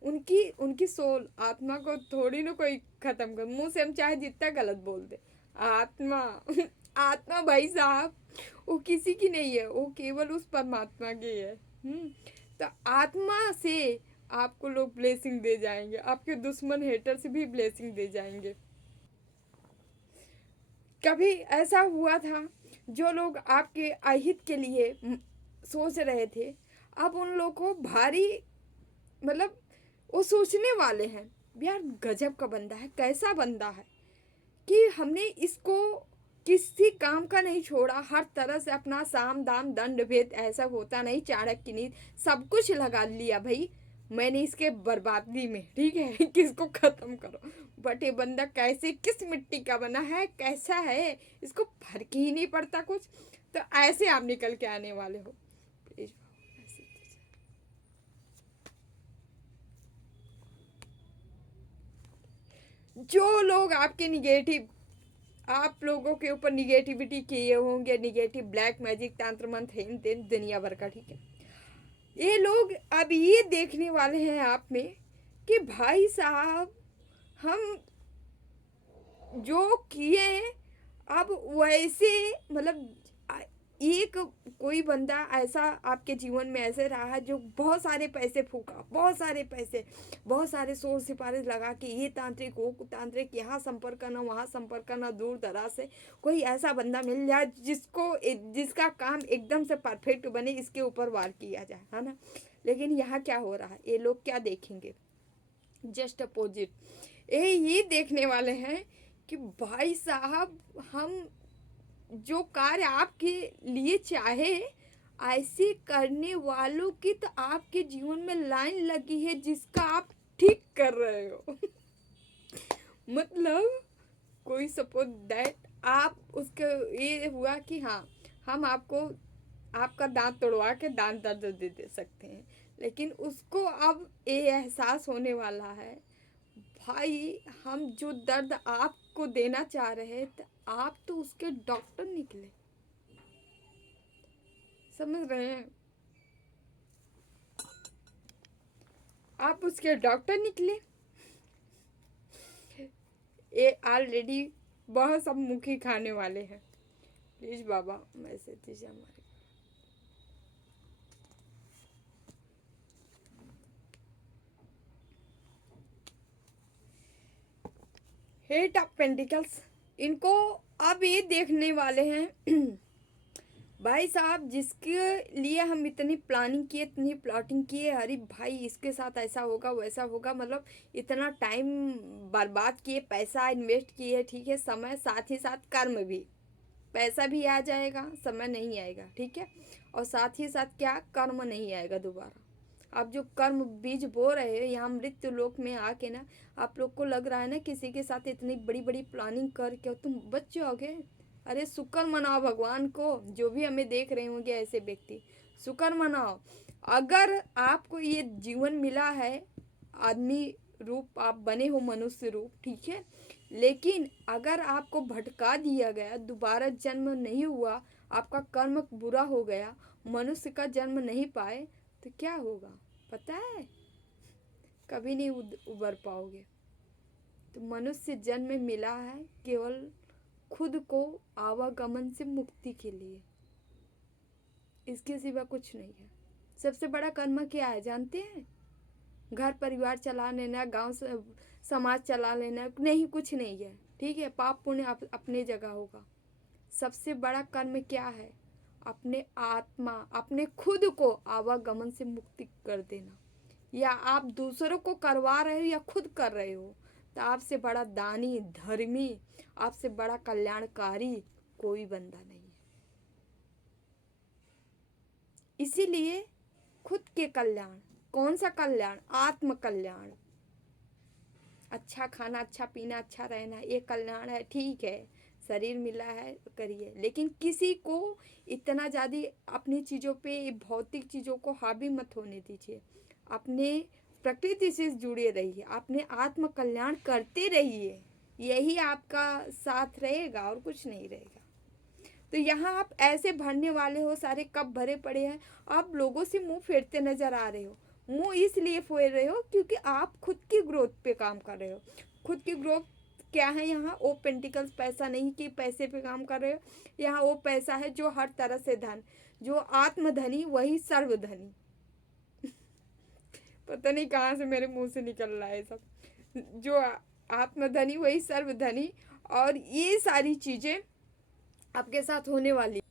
उनकी उनकी सोल, आत्मा को थोड़ी ना कोई ख़त्म कर, मुंह से हम चाहे जितना गलत बोल दे, आत्मा आत्मा भाई साहब वो किसी की नहीं है, वो केवल उस परमात्मा की है। तो आत्मा से आपको लोग ब्लेसिंग दे जाएंगे, आपके दुश्मन हेटर से भी ब्लेसिंग दे जाएंगे। कभी ऐसा हुआ था, जो लोग आपके अहित के लिए सोच रहे थे, अब उन लोगों को भारी, मतलब वो सोचने वाले हैं, यार गजब का बंदा है, कैसा बंदा है कि हमने इसको किसी काम का नहीं छोड़ा, हर तरह से अपना साम दाम दंड भेद, ऐसा होता नहीं, चाणक्य की नीति, सब कुछ लगा लिया भाई मैंने इसके बर्बादी में, ठीक है किसको खत्म करो। बट ये बंदा कैसे, किस मिट्टी का बना है, कैसा है, इसको फर्क ही नहीं पड़ता कुछ। तो ऐसे आप निकल के आने वाले हो। प्लीज जो लोग आपके निगेटिव, आप लोगों के ऊपर निगेटिविटी किए होंगे, निगेटिव ब्लैक मैजिक, तंत्र मंत्र, हिंद दुनिया भर का, ठीक है, ये लोग अब ये देखने वाले हैं आप में कि भाई साहब हम जो किए अब वैसे, मतलब एक कोई बंदा ऐसा आपके जीवन में ऐसे रहा है जो बहुत सारे पैसे फूका, बहुत सारे पैसे, बहुत सारे शोर सिफारिश लगा के ये तांत्रिक वो तांत्रिक, यहाँ संपर्क करना वहाँ संपर्क करना, दूर दराज से कोई ऐसा बंदा मिल जाए जिसका काम एकदम से परफेक्ट बने, इसके ऊपर वार किया जाए, है ना। लेकिन यहाँ क्या हो रहा है, ये लोग क्या देखेंगे? जस्ट अपोजिट, ये देखने वाले हैं कि भाई साहब हम जो कार्य आपके लिए चाहे ऐसे करने वालों की तो आपके जीवन में लाइन लगी है, जिसका आप ठीक कर रहे हो मतलब कोई सपोज दैट आप उसके ये हुआ कि हाँ हम आपको आपका दांत तोड़वा के दांत दर्द दे सकते हैं, लेकिन उसको अब ये एहसास होने वाला है भाई हम जो दर्द आपको देना चाह रहे थे आप तो उसके डॉक्टर निकले। समझ रहे हैं? आप उसके डॉक्टर निकले। ये ऑलरेडी बहुत सब मुखी खाने वाले हैं। प्लीज बाबा मैसेज दीजिए हमारे। हेट ऑफ पेंटिकल्स, इनको अब ये देखने वाले हैं भाई साहब जिसके लिए हम इतनी प्लानिंग किए इतनी प्लॉटिंग किए, अरे भाई इसके साथ ऐसा होगा वैसा होगा, मतलब इतना टाइम बर्बाद किए, पैसा इन्वेस्ट किए, ठीक है, समय साथ ही साथ कर्म भी, पैसा भी आ जाएगा समय नहीं आएगा, ठीक है, और साथ ही साथ क्या कर्म नहीं आएगा दोबारा। आप जो कर्म बीज बो रहे हो यहाँ मृत्यु लोक में आके ना, आप लोग को लग रहा है ना किसी के साथ इतनी बड़ी बड़ी प्लानिंग करके तुम बच जाओगे। अरे शुक्र मनाओ भगवान को, जो भी हमें देख रहे होंगे ऐसे व्यक्ति, शुक्र मनाओ। अगर आपको ये जीवन मिला है, आदमी रूप आप बने हो, मनुष्य रूप, ठीक है, लेकिन अगर आपको भटका दिया गया, दोबारा जन्म नहीं हुआ, आपका कर्म बुरा हो गया, मनुष्य का जन्म नहीं पाए, तो क्या होगा पता है? कभी नहीं उबर पाओगे। तो मनुष्य जन्म मिला है केवल खुद को आवागमन से मुक्ति के लिए, इसके सिवा कुछ नहीं है। सबसे बड़ा कर्म क्या है जानते हैं? घर परिवार चला लेना, गांव समाज चला लेना, नहीं कुछ नहीं है, ठीक है, पाप पुण्य अपने जगह होगा। सबसे बड़ा कर्म क्या है? अपने आत्मा, अपने खुद को आवागमन से मुक्ति कर देना। या आप दूसरों को करवा रहे हो या खुद कर रहे हो, तो आपसे बड़ा दानी, धर्मी, आपसे बड़ा कल्याणकारी कोई बंदा नहीं है। इसीलिए खुद के कल्याण, कौन सा कल्याण? आत्म कल्याण। अच्छा खाना, अच्छा पीना, अच्छा रहना, ये कल्याण है, ठीक है, शरीर मिला है करिए, लेकिन किसी को इतना ज़्यादा अपनी चीज़ों पे, भौतिक चीज़ों को हावी मत होने दीजिए। अपने प्रकृति से जुड़े रहिए, अपने आत्म कल्याण करते रहिए, यही आपका साथ रहेगा और कुछ नहीं रहेगा। तो यहाँ आप ऐसे भरने वाले हो, सारे कप भरे पड़े हैं, आप लोगों से मुंह फेरते नजर आ रहे हो। मुंह इसलिए फेर रहे हो क्योंकि आप खुद की ग्रोथ पे काम कर रहे हो। खुद की ग्रोथ क्या है? यहाँ वो पेंटिकल्स पैसा नहीं कि पैसे पे काम कर रहे हो, यहाँ वो पैसा है जो हर तरह से धन, जो आत्मधनी वही सर्वधनी पता नहीं कहाँ से मेरे मुंह से निकल रहा है सब, जो आत्मधनी वही सर्वधनी, और ये सारी चीजें आपके साथ होने वाली।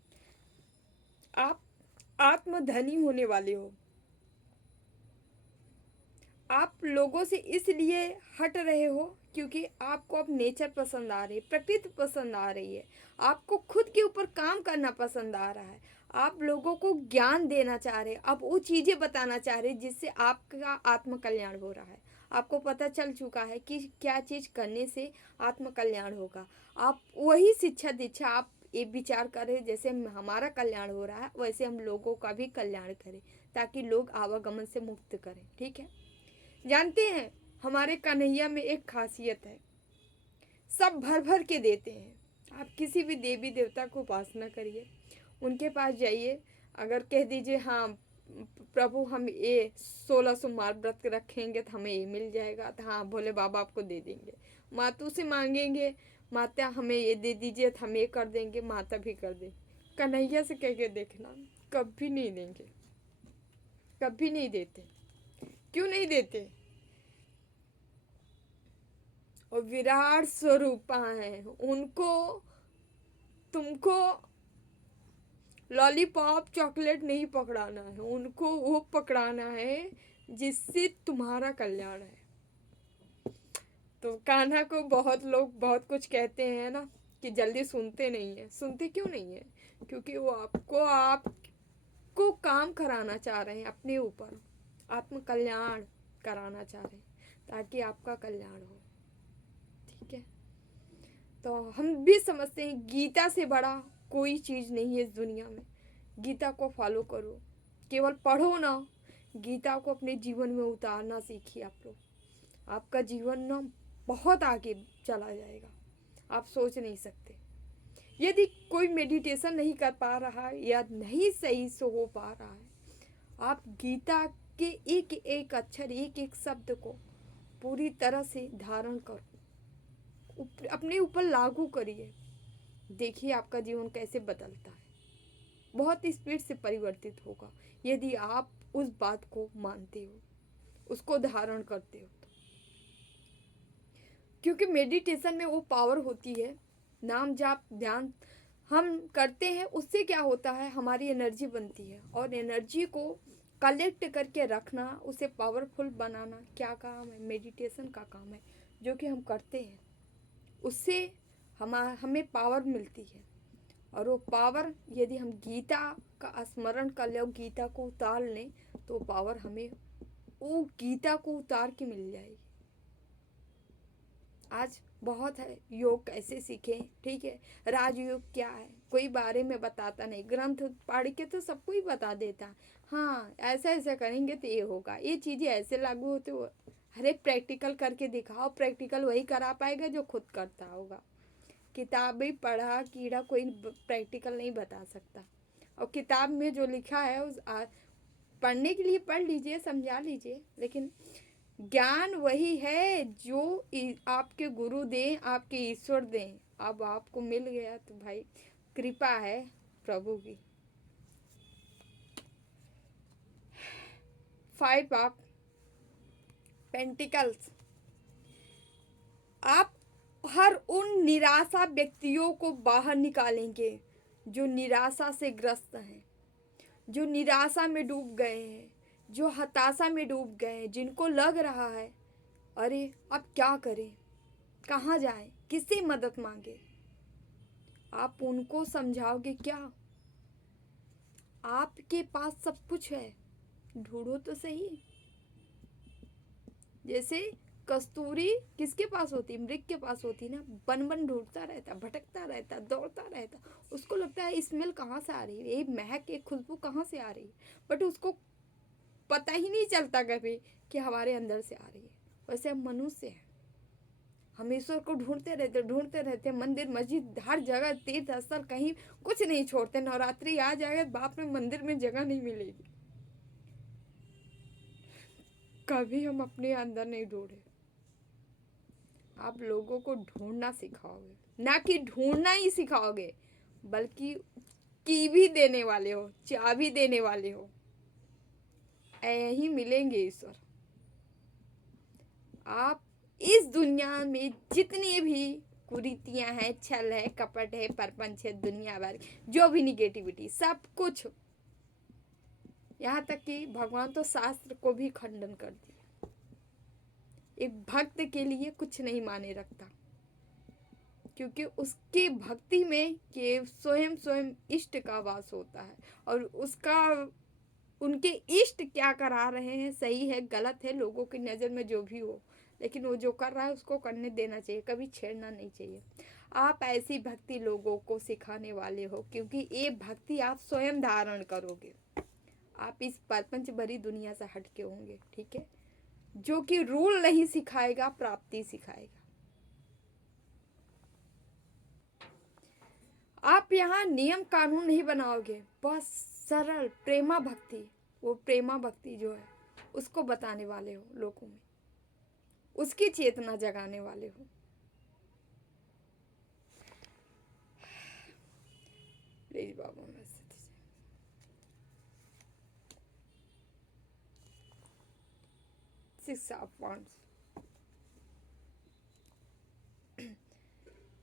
आप आत्मधनी होने वाले हो। आप लोगों से इसलिए हट रहे हो क्योंकि आपको अब नेचर पसंद आ रही है, प्रकृति पसंद आ रही है, आपको खुद के ऊपर काम करना पसंद आ रहा है, आप लोगों को ज्ञान देना चाह रहे हैं, आप वो चीज़ें बताना चाह रहे हैं जिससे आपका आत्म कल्याण हो रहा है। आपको पता चल चुका है कि क्या चीज़ करने से आत्म कल्याण होगा। आप वही शिक्षा दीक्षा आप ये विचार करें, जैसे हमारा कल्याण हो रहा है वैसे हम लोगों का भी कल्याण करें, ताकि लोग आवागमन से मुक्त करें, ठीक है। जानते हैं हमारे कन्हैया में एक खासियत है, सब भर भर के देते हैं। आप किसी भी देवी देवता को उपासना करिए, उनके पास जाइए, अगर कह दीजिए हाँ प्रभु हम ये 16 सोमवार व्रत रखेंगे तो हमें ये मिल जाएगा, तो हाँ भोले बाबा आपको दे देंगे। मातू से मांगेंगे, माता हमें ये दे दीजिए तो हम ये कर देंगे, माता भी कर देंगे। कन्हैया से कह के देखना, कभी नहीं देंगे, कभी नहीं देते। क्यों नहीं देते? और विराट स्वरूपा हैं, उनको तुमको लॉलीपॉप चॉकलेट नहीं पकड़ाना है, उनको वो पकड़ाना है जिससे तुम्हारा कल्याण है। तो कान्हा को बहुत लोग बहुत कुछ कहते हैं ना कि जल्दी सुनते नहीं है। सुनते क्यों नहीं है? क्योंकि वो आपको काम कराना चाह रहे हैं, अपने ऊपर आत्म कल्याण कराना चाह रहे हैं, ताकि आपका कल्याण हो, ठीक है। तो हम भी समझते हैं गीता से बड़ा कोई चीज़ नहीं है इस दुनिया में। गीता को फॉलो करो, केवल पढ़ो ना, गीता को अपने जीवन में उतारना सीखिए आप लोग। आपका जीवन ना बहुत आगे चला जाएगा, आप सोच नहीं सकते। यदि कोई मेडिटेशन नहीं कर पा रहा है या नहीं सही से हो पा रहा है, आप गीता के एक एक अक्षर, एक एक शब्द को पूरी तरह से धारण करो, अपने ऊपर लागू करिए। देखिए आपका जीवन कैसे बदलता है, बहुत स्पीड से परिवर्तित होगा यदि आप उस बात को मानते हो, उसको धारण करते हो तो। क्योंकि मेडिटेशन में वो पावर होती है, नाम जाप ध्यान हम करते हैं, उससे क्या होता है, हमारी एनर्जी बनती है, और एनर्जी को कलेक्ट करके रखना, उसे पावरफुल बनाना क्या काम है, मेडिटेशन का काम है, जो कि हम करते हैं। उससे हमें पावर मिलती है, और वो पावर यदि हम गीता का स्मरण कर ले, गीता को उतार लें, तो पावर हमें वो गीता को उतार के मिल जाएगी। आज बहुत है योग कैसे सीखें, ठीक है, राजयोग क्या है, कोई बारे में बताता नहीं, ग्रंथ पढ़ के तो सबको ही बता देता, हाँ ऐसा ऐसा करेंगे तो ये होगा, ये चीज़ें ऐसे लागू होते हो। अरे प्रैक्टिकल करके दिखाओ, प्रैक्टिकल वही करा पाएगा जो खुद करता होगा। किताबी पढ़ा कीड़ा कोई प्रैक्टिकल नहीं बता सकता, और किताब में जो लिखा है उस पढ़ने के लिए पढ़ लीजिए, समझा लीजिए, लेकिन ज्ञान वही है जो आपके गुरु दें, आपके ईश्वर दें। अब आपको मिल गया तो भाई कृपा है प्रभु की। 5 ऑफ पेंटिकल्स, आप हर उन निराशा व्यक्तियों को बाहर निकालेंगे जो निराशा से ग्रस्त हैं, जो निराशा में डूब गए हैं, जो हताशा में डूब गए हैं, जिनको लग रहा है अरे अब क्या करें, कहाँ जाएं, किससे मदद मांगे। आप उनको समझाओगे क्या, आपके पास सब कुछ है, ढूंढो तो सही। जैसे कस्तूरी किसके पास होती, मृग के पास होती ना, बन बन ढूंढता रहता, भटकता रहता, दौड़ता रहता, उसको लगता है स्मेल कहाँ से आ रही है, ये महक, ये खुशबू कहाँ से आ रही है, बट उसको पता ही नहीं चलता कभी कि हमारे अंदर से आ रही है। वैसे हम मनुष्य हैं, हम ईश्वर को ढूंढते रहते, मंदिर मस्जिद हर जगह, तीर्थ स्थल, कहीं कुछ नहीं छोड़ते। नवरात्रि आ जाएगा बाप रे, मंदिर में जगह नहीं मिलेगी। कभी हम अपने अंदर नहीं ढूंढे। आप लोगों को ढूंढना सिखाओगे, ना कि ढूंढना ही सिखाओगे, बल्कि की भी देने वाले हो, चाबी देने वाले हो। यही मिलेंगे ईश्वर। आप इस दुनिया में जितनी भी कुरीतियां हैं, छल है, कपट है, परपंच है, दुनिया भर जो भी निगेटिविटी, सब कुछ, यहाँ तक कि भगवान तो शास्त्र को भी खंडन कर दिया। एक भक्त के लिए कुछ नहीं माने रखता, क्योंकि उसकी भक्ति में के स्वयं इष्ट का वास होता है, और उसका उनके इष्ट क्या करा रहे हैं, सही है गलत है, लोगों की नज़र में जो भी हो, लेकिन वो जो कर रहा है उसको करने देना चाहिए, कभी छेड़ना नहीं चाहिए। आप ऐसी भक्ति लोगों को सिखाने वाले हो, क्योंकि ये भक्ति आप स्वयं धारण करोगे। आप इस प्रपंच भरी दुनिया से हट के होंगे, ठीक है, जो कि रूल नहीं सिखाएगा, प्राप्ति सिखाएगा। आप यहाँ नियम कानून नहीं बनाओगे, बस सरल प्रेमा भक्ति, वो प्रेमा भक्ति जो है उसको बताने वाले हो लोगों में, उसकी चेतना जगाने वाले हो। प्लीज बाबा मैं 6 ऑफ वांड्स,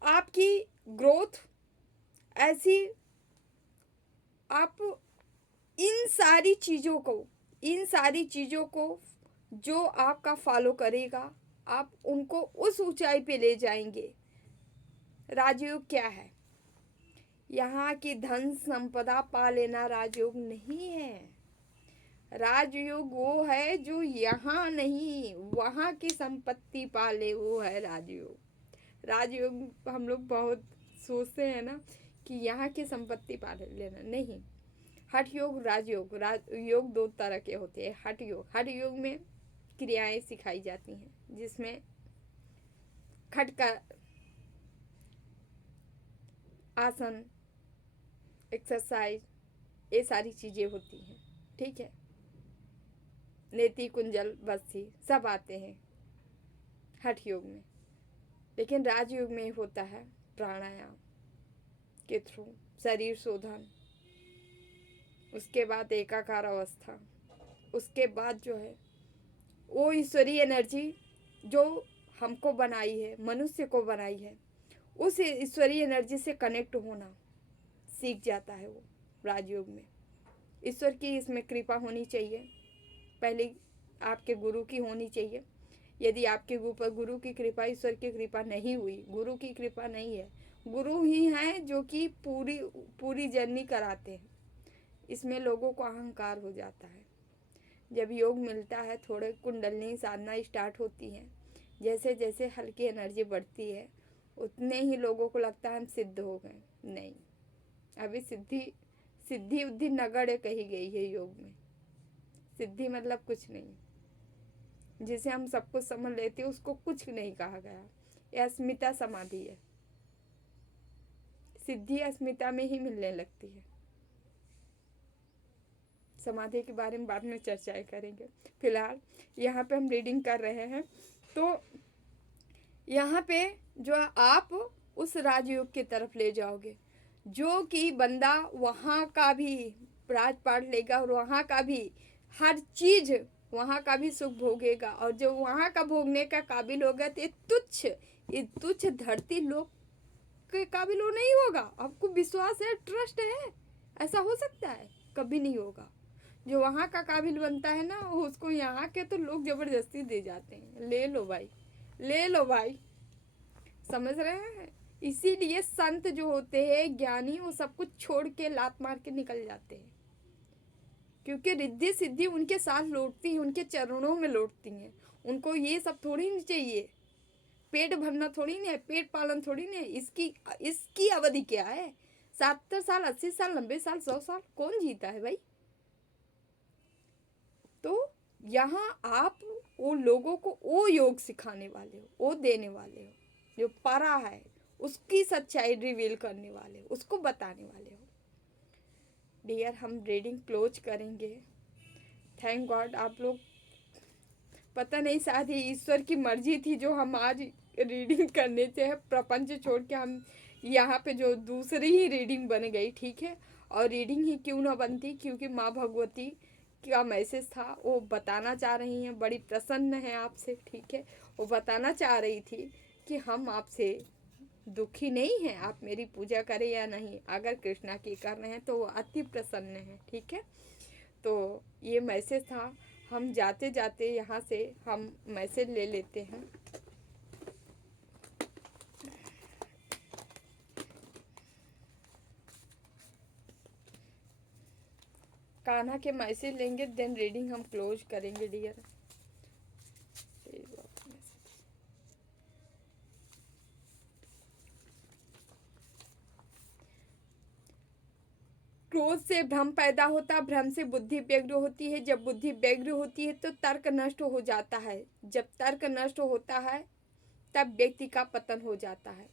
आपकी ग्रोथ ऐसी, आप इन सारी चीज़ों को जो आपका फॉलो करेगा, आप उनको उस ऊंचाई पे ले जाएंगे। राजयोग क्या है, यहाँ की धन संपदा पा लेना राजयोग नहीं है। राजयोग वो है जो यहाँ नहीं, वहाँ की संपत्ति पाले, वो है राजयोग। राजयोग हम लोग बहुत सोचते हैं ना कि यहाँ की संपत्ति पा लेना, नहीं। हठ योग, राजयोग, योग दो तरह के होते हैं। हठ योग में क्रियाएं सिखाई जाती हैं जिसमें खट का आसन, एक्सरसाइज, ये सारी चीज़ें होती हैं, ठीक है। नेति, कुंजल, बस्ती सब आते हैं हठ योग में। लेकिन राजयोग में होता है प्राणायाम के थ्रू शरीर शोधन, उसके बाद एकाकार अवस्था, उसके बाद जो है वो ईश्वरीय एनर्जी जो हमको बनाई है, मनुष्य को बनाई है, उस ईश्वरीय एनर्जी से कनेक्ट होना सीख जाता है वो राजयोग में। ईश्वर की इसमें कृपा होनी चाहिए, पहले आपके गुरु की होनी चाहिए। यदि आपके ऊपर गुरु की कृपा, ईश्वर की कृपा नहीं हुई, गुरु की कृपा नहीं है, गुरु ही हैं जो कि पूरी जर्नी कराते हैं, इसमें लोगों को अहंकार हो जाता है। जब योग मिलता है, थोड़े कुंडलनी साधना स्टार्ट होती है, जैसे जैसे हल्की एनर्जी बढ़ती है उतने ही लोगों को लगता है हम सिद्ध हो गए। नहीं, अभी सिद्धि उद्धि नगण्य कही गई है योग में। सिद्धि मतलब कुछ नहीं, जिसे हम सब कुछ समझ लेते हैं उसको कुछ नहीं कहा गया। यह अस्मिता समाधि है। सिद्धि अस्मिता में ही मिलने लगती है। समाधि के बारे में बाद में चर्चाएं करेंगे। फिलहाल यहाँ पे हम रीडिंग कर रहे हैं, तो यहाँ पे जो आप उस राजयोग की तरफ ले जाओगे, जो कि बंदा वहाँ का भी राजपाट लेगा और वहाँ का भी हर चीज़, वहाँ का भी सुख भोगेगा, और जो वहाँ का भोगने का काबिल होगा तो ये तुच्छ धरती लोग के काबिल वो नहीं होगा। आपको विश्वास है, ट्रस्ट है, ऐसा हो सकता है? कभी नहीं होगा। जो वहाँ का काबिल बनता है ना, उसको यहाँ के तो लोग जबरदस्ती दे जाते हैं, ले लो भाई, ले लो भाई, समझ रहे हैं? इसीलिए संत जो होते हैं, ज्ञानी, वो सब कुछ छोड़ के लात मार के निकल जाते हैं, क्योंकि रिद्धि सिद्धि उनके साथ लौटती है, उनके चरणों में लौटती हैं। उनको ये सब थोड़ी नहीं चाहिए, पेट भरना थोड़ी नहीं है, पेट पालन थोड़ी नहीं है। इसकी अवधि क्या है? 70 साल, 80 साल, 90 साल, 100 साल कौन जीता है भाई? तो यहाँ आप वो लोगों को वो योग सिखाने वाले हो, वो देने वाले हो, जो परा है उसकी सच्चाई रिवील करने वाले हो, उसको बताने वाले हो। डियर, हम रीडिंग क्लोज करेंगे। थैंक गॉड आप लोग, पता नहीं शायद ही ईश्वर की मर्जी थी जो हम आज रीडिंग करने से है, प्रपंच छोड़ के हम यहाँ पे जो दूसरी ही रीडिंग बन गई, ठीक है। और रीडिंग ही क्यों ना बनती, क्योंकि माँ भगवती का मैसेज था, वो बताना चाह रही हैं, बड़ी प्रसन्न है आपसे, ठीक है। वो बताना चाह रही थी कि हम आपसे दुखी नहीं हैं, आप मेरी पूजा करें या नहीं, अगर कृष्णा की कर रहे हैं तो वो अति प्रसन्न है, ठीक है। तो ये मैसेज था। हम जाते जाते यहाँ से हम मैसेज ले लेते हैं। कान्हा के मैसेज लेंगे, देन रीडिंग हम क्लोज करेंगे डियर। क्रोध से भ्रम पैदा होता है, भ्रम से बुद्धि व्यग्र होती है, जब बुद्धि व्यग्र होती है तो तर्क नष्ट हो जाता है, जब तर्क नष्ट होता है तब व्यक्ति का पतन हो जाता है।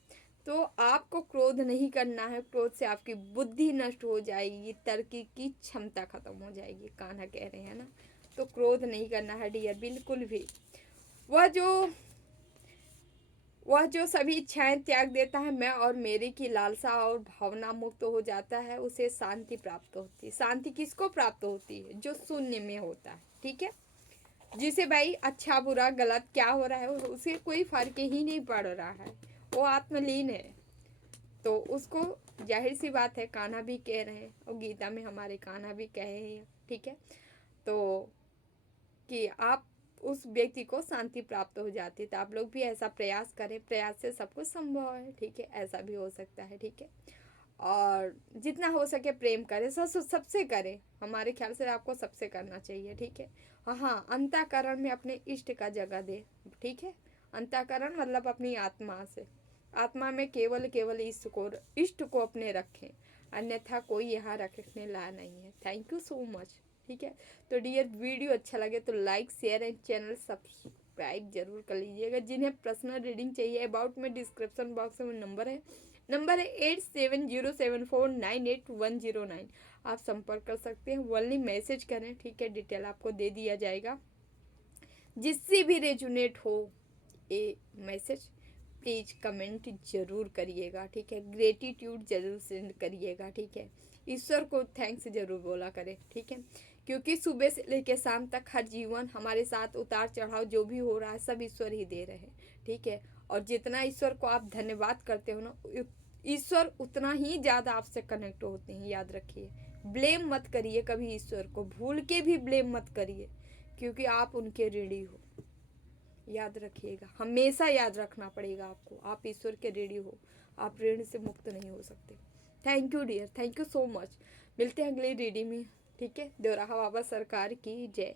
तो आपको क्रोध नहीं करना है, क्रोध से आपकी बुद्धि नष्ट हो जाएगी, तर्क की क्षमता खत्म हो जाएगी, कान्हा कह रहे हैं ना। तो क्रोध नहीं करना है डियर, बिल्कुल भी। वह जो सभी इच्छाएं त्याग देता है, मैं और मेरे की लालसा और भावना मुक्त हो जाता है, उसे शांति प्राप्त होती है। शांति किसको प्राप्त होती है? जो शून्य में होता है, ठीक है। जिसे भाई अच्छा बुरा गलत क्या हो रहा है उसे कोई फर्क ही नहीं पड़ रहा है, वो आत्मलीन है। तो उसको, जाहिर सी बात है, कान्हा भी कह रहे हैं और गीता में हमारे कान्हा भी कहे हैं, ठीक है। तो कि आप उस व्यक्ति को शांति प्राप्त हो जाती है। तो आप लोग भी ऐसा प्रयास करें, प्रयास से सब कुछ संभव है, ठीक है। ऐसा भी हो सकता है, ठीक है। और जितना हो सके प्रेम करें, सबसे करें, हमारे ख्याल से आपको सबसे करना चाहिए, ठीक है। हाँ, अंतःकरण में अपने इष्ट का जगह दे, ठीक है। अंतःकरण मतलब अपनी आत्मा से, आत्मा में केवल केवल इष्ट को अपने रखें, अन्यथा कोई यहाँ रखने ला नहीं है। Thank you so much. ठीक है, तो डियर वीडियो अच्छा लगे तो like share and channel subscribe जरूर कर लीजिएगा। जिन्हें पर्सनल रीडिंग चाहिए अबाउट में डिस्क्रिप्शन बॉक्स में नंबर है 8707498109। आप संपर्क कर सकते हैं, वनली मैसेज करें। ठीक है, डिटेल आपको दे दिया जाएगा। जिससे भी रेजुनेट हो ये मैसेज प्लीज़ कमेंट जरूर करिएगा। ठीक है, ग्रेटिट्यूड जरूर सेंड करिएगा। ठीक है, ईश्वर को थैंक्स जरूर बोला करें। ठीक है, क्योंकि सुबह से लेकर शाम तक हर जीवन हमारे साथ उतार चढ़ाव जो भी हो रहा है सब ईश्वर ही दे रहे हैं। ठीक है, और जितना ईश्वर को आप धन्यवाद करते हो ना, ईश्वर उतना ही ज़्यादा आपसे कनेक्ट होते हैं। याद रखिए, ब्लेम मत करिए कभी ईश्वर को, भूल के भी ब्लेम मत करिए, क्योंकि आप उनके ऋणी हो। याद रखिएगा, हमेशा याद रखना पड़ेगा आपको, आप ईश्वर के ऋणी हो, आप ऋण से मुक्त नहीं हो सकते। Thank you dear, thank you so much. मिलते हैं अगली रीडिंग में। ठीक है, देवराहा बाबा सरकार की जय।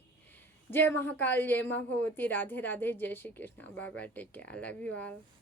जय महाकाल, जय माँ भगवती, राधे राधे, जय Shri Krishna. Bye bye, take care, I love you all.